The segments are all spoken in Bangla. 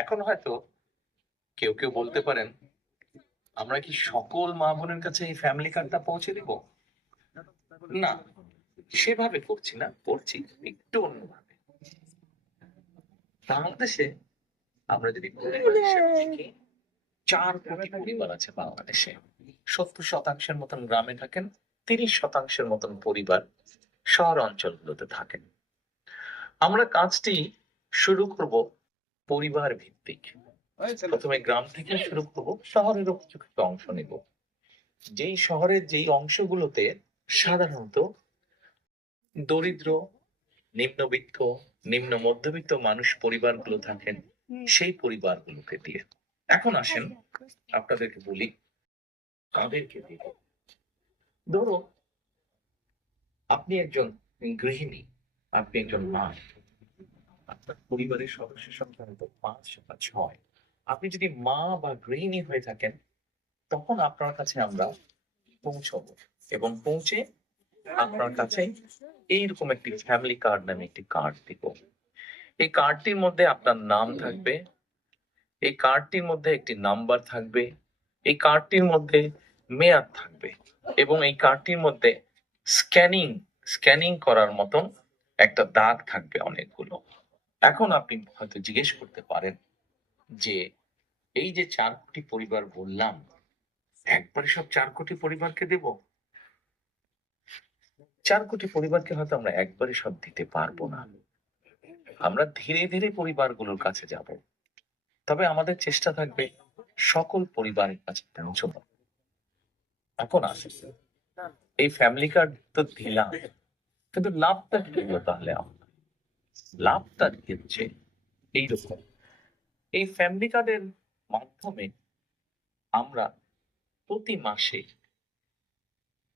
এখন হয়তো কেউ কেউ বলতে পারেন, আমরা কি সকল মা বোনের কাছে এই ফ্যামিলি কার্ডটা পৌঁছে দিব? না, সেভাবে করছি না, করছি একটু অন্যভাবে। বাংলাদেশে আমরা যদি পরিবার হিসেবে দেখি, 4 কোটি পরিবার আছে বাংলাদেশে। 70% মতন গ্রামে থাকেন, 30% মতন পরিবার শহর অঞ্চলগুলোতে থাকেন। আমরা কাজটি শুরু করব পরিবার ভিত্তিক। প্রথমে গ্রাম থেকে শুরু করব, শহরেরও কিছু কিছু অংশ নেব। যেই শহরের যেই অংশগুলোতে সাধারণত দরিদ্র, নিম্নবিত্ত, নিম্ন মধ্যবিত্ত মানুষ পরিবারগুলো থাকেন, সেই পরিবারগুলোকে দিয়ে। এখন আসেন আপনাদেরকে বলি কাদেরকে দিয়ে। ধরো আপনি একজন গৃহিণী, আপনি একজন মা, আপনার পরিবারের সদস্য সংখ্যা হয়তো 5 বা 6। আপনি যদি মা বা গৃহিণী হয়ে থাকেন, তখন আপনার কাছে আমরা পৌঁছবো এবং পৌঁছে আপনার কাছে এইরকম একটি ফ্যামিলি কার্ড নামে একটি কার্ড দিব। এই কার্ডটির মধ্যে আপনার নাম থাকবে, এই কার্ডটির মধ্যে একটি নাম্বার থাকবে, এই কার্ডটির মধ্যে মেয়াদ থাকবে এবং এই কার্ডটির মধ্যে স্ক্যানিং স্ক্যানিং করার মতন একটা দাগ থাকবে অনেকগুলো। এখন আপনি হয়তো জিজ্ঞেস করতে পারেন যে এই যে 4 কোটি পরিবার বললাম, একবারে সব 4 কোটি পরিবারকে দেব? 4 কোটি পরিবারকে হয়তো আমরা একবারে সব দিতে পারবো না। আমরা ধীরে ধীরে পরিবারগুলোর কাছে যাব, তবে আমাদের চেষ্টা থাকবে সকল পরিবারের কাছে পৌঁছানো। এখন আসে, এই ফ্যামিলি কার্ড তো দিলাম, কিন্তু লাভটা কি হলো তাহলে? আমরা লাভটা কি হচ্ছে এইরকম, এই ফ্যামিলি কার্ডের মাধ্যমে আমরা প্রতি মাসে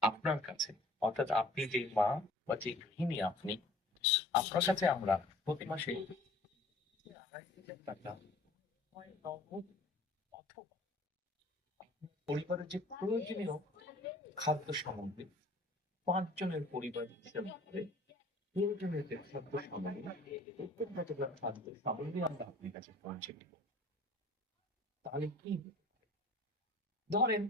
আপনার কাছে, অর্থাৎ আপনি যে মা বা যে গৃহিণী আপনি, আপনার কাছে আমরা প্রতি মাসে 2,500 টাকা হয় নগদ অথবা পরিবারের যে প্রয়োজনীয় খাদ্য সামগ্রী, 5 জনের পরিবার হিসেবে করে প্রয়োজনীয় যে খাদ্য সামগ্রী, প্রত্যেকটা খাদ্য সামগ্রী আমরা আপনার কাছে পৌঁছে দিব। তাহলে কি হবে? ধরেন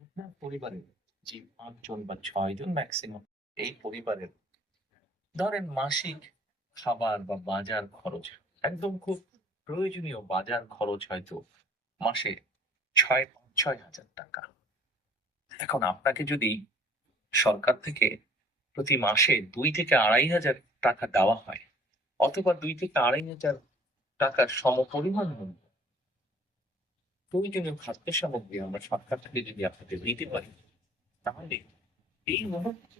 আপনার পরিবারের যে 5 জন বা 6 জন ম্যাক্সিমাম, এই পরিবারের ধরেন মাসিক খাবার বা বাজার খরচ, একদম খুব প্রয়োজনীয় বাজার খরচ হয়তো মাসে 6,500 টাকা। এখন আপনাকে যদি সরকার থেকে প্রতি মাসে 2 থেকে 2,500 টাকা দেওয়া হয়, অথবা 2 থেকে 2,500 টাকার সমপরিমাণ মূল্য প্রয়োজনীয় খাদ্য সামগ্রী আমরা সরকার থেকে যদি আপনাকে দিতে পারি, তাহলে এই মুহূর্তে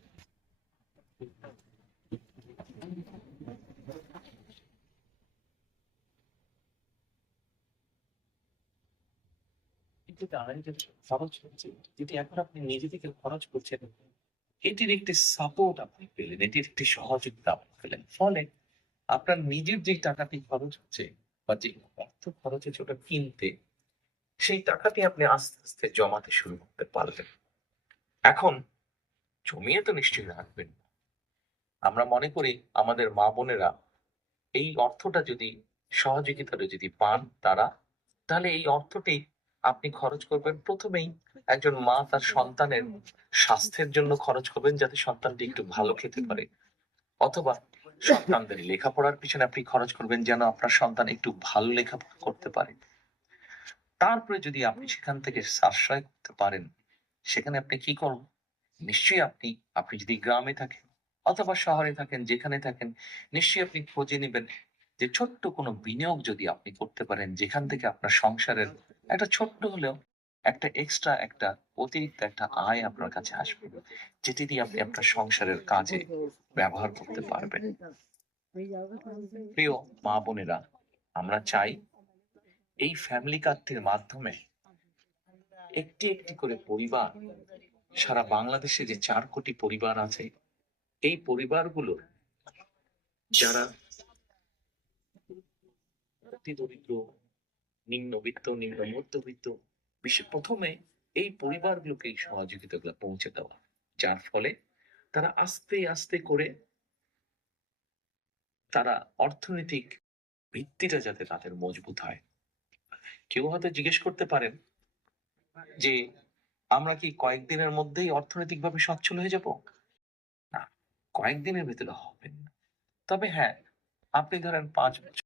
কিন্তু তারা যে খরচ হচ্ছে, যেটি এখন আপনি নিজে থেকে খরচ করছেন, এটির একটি সাপোর্ট আপনি পেলেন, এটির একটি সহযোগিতা আপনি পেলেন। ফলে আপনার নিজের যে টাকাটি খরচ হচ্ছে বা যে অর্থ খরচ হচ্ছে ওটা কিনতে, সেই টাকাটি আপনি আস্তে আস্তে জমাতে শুরু করতে পারবেন। এখন জমিয়ে তো নিশ্চয়ই রাখবেন। আমরা মনে করি আমাদের মা বোনেরা এই অর্থটা যদি, সহযোগিতাটা যদি পান তারা, তাহলে এই অর্থটি আপনি খরচ করবেন প্রথমেই একজন মা তার সন্তানের স্বাস্থ্যের জন্য খরচ করবেন, যাতে সন্তানটি একটু ভালো খেতে পারে, অথবা সন্তানদের লেখাপড়ার পিছনে আপনি খরচ করবেন যেন আপনার সন্তান একটু ভালো লেখাপড়া করতে পারে। তারপরে যদি আপনি সেখান থেকে সাশ্রয় করতে পারেন, সেখানে আপনি কি করবেন? নিশ্চয়ই আপনি, আপনি যদি গ্রামে থাকেন অথবা শহরে থাকেন, যেখানে থাকেন, নিশ্চয়ই আপনি খোঁজে নেবেন যে ছোট্ট কোনো বিনিয়োগ যদি আপনি করতে পারেন, যেখান থেকে আপনার সংসারের একটা ছোট্ট হলেও একটা এক্সট্রা, একটা অতিরিক্ত একটা আয় আপনার কাছে আসবে, যেটি দিয়ে আপনি আপনার সংসারের কাজে ব্যবহার করতে পারবেন। প্রিয় মা বোনেরা, আমরা চাই এই ফ্যামিলি কার্ডটির মাধ্যমে একটি একটি করে পরিবার, সারা বাংলাদেশে যে 4 কোটি পরিবার আছে, এই পরিবারগুলো যারা অতি দরিদ্র, নিম্নবিত্ত, নিম্ন মধ্যবিত্ত, প্রথমে এই পরিবারগুলোকে এই সহযোগিতাগুলো পৌঁছে দেওয়া, যার ফলে তারা আস্তে আস্তে করে তারা অর্থনৈতিক ভিত্তিটা যাতে তাদের মজবুত হয়। কেউ হয়তো জিজ্ঞেস করতে পারেন যে, আমরা কি কয়েকদিনের মধ্যেই অর্থনৈতিকভাবে সচ্ছল হয়ে যাব? না, কয়েকদিনের ভেতরে হবেন না। তবে হ্যাঁ, আপনি ধরেন ৫ বছর